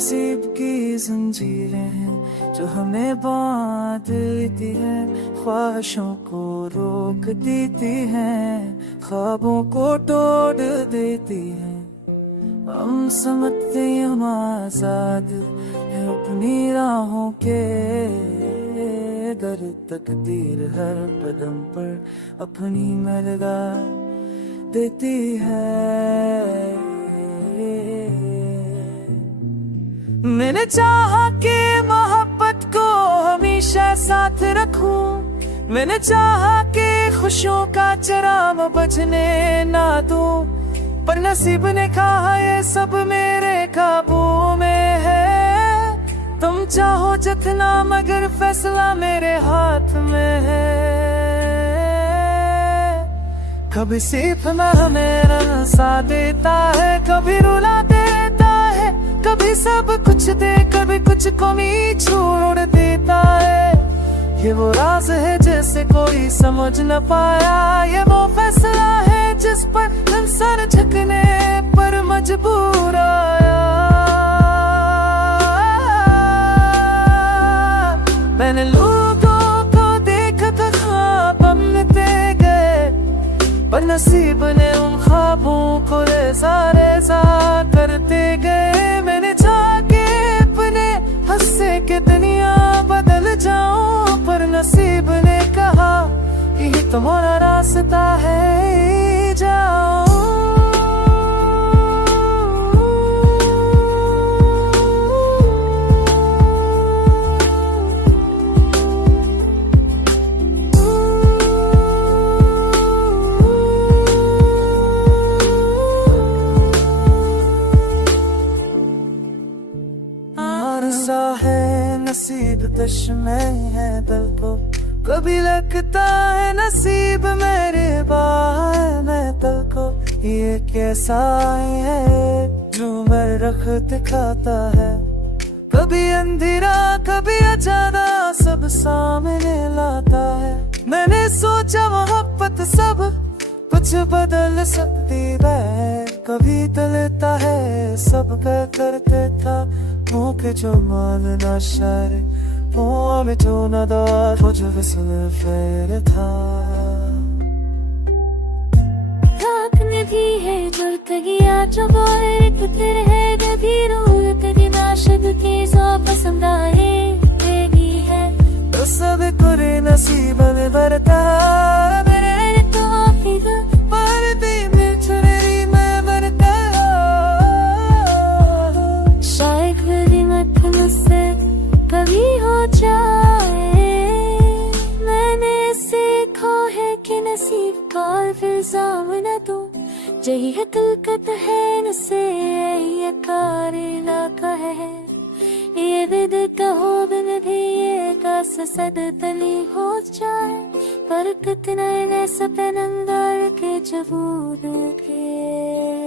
नसीब की जंजीरें हैं जो हमें बांध लेती है, ख्वाहिशों को रोक देती हैं, ख्वाबों को तोड़ देती है। हम समझते हम आजाद है अपनी राहों के, दर तकदीर हर कदम पर अपनी मर्दा देती है। मैंने चाहा कि मोहब्बत को हमेशा साथ रखूं, मैंने चाहा कि खुशियों का चराग बजने ना दूं, पर नसीब ने कहा ये सब मेरे काबू में है। तुम चाहो जितना मगर फैसला मेरे हाथ में है। कभी सिर्फ मैं हमें रंसा देता है, कभी रुला देता है, कभी सब कुछ दे कभी कुछ कमी छोड़ देता है। ये वो राज है जैसे कोई समझ न पाया, ये वो फैसला है जिस पर इंसान झुकने पर मजबूर आया। मैंने लोगों को देखा था ख्वाब बनते गए, पर नसीब ने उन ख्वाबों को रेज़ा रेज़ा करते गए। मैंने चाहा कि अपने हंसे के दुनिया बदल जाऊं, पर नसीब ने कहा यही तुम्हारा रास्ता है, जाओ। सा है नसीब दश में है दिल को, कभी लगता है नसीब मेरे बाहर में दिल को। ये कैसा है जो मैं रख दिखाता है, कभी अंधेरा कभी अचारा सब सामने लाता है। मैंने सोचा मोहब्बत सब कुछ बदल सकती है, कभी तलता है सब कह करते था मुँह के जो मानना शायर मुँह में जो न दवा वो जो विसल फेर था। रात में भी है जलता गया जो वो एक तेरे है कभी रूह कभी नाशद के सो पसंद आए तेरी है, तो सब कुरे नसीब में भरता मेरे तो फिर परदे में छुरी में भरता। शायद मेरी मत मुझसे कभी हो जाए, मैंने सीखा है कि नसीब का इल्जाम न दो, जही है तिलकत है नसे ये कार इलाका है। ये दिद कहो बिन भी ये का सद तली हो जाए, पर कितने ने सपनंगार के जबूर के